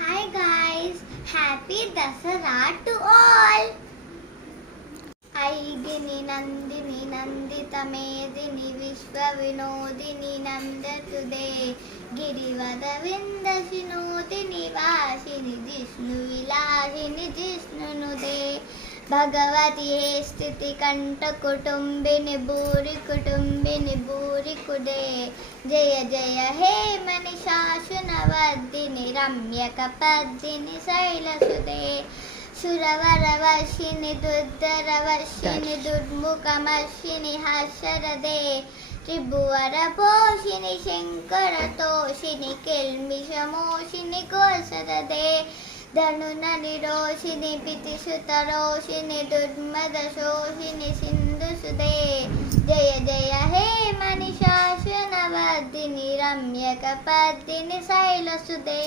Hi guys, happy Dasara to all. ఐగిని Nandini Nanditha మేదిని విశ్వ వినోదిని నందసుదే గిరివద వింద శినోదిని వాసిని జిష్ణు విలాసిని జిష్ణునుదే భగవతి హే స్థితి కంఠ కుటుంబిని భూరి కుటుంబిని భూరి కుదే జయ జయ హే మనిషాసునవర్ధిని రమ్యక పద్దిని శైలసుదే సురవరవర్షిణి దుర్ధరవర్షిణి దుర్ముఖమర్షిణి హర్షరదే త్రిభువర పోషిణి శంకర తోషిణి కిల్మిషమోషిణి కోసరదే ధనున నిరోషిణి పితిసుతరోషిణి దుర్మద శోషిణి సింధుసుదే జయ జయ హే మనిషాసునవర్ధిని రమ్యక పద్దిని శైలసుదే.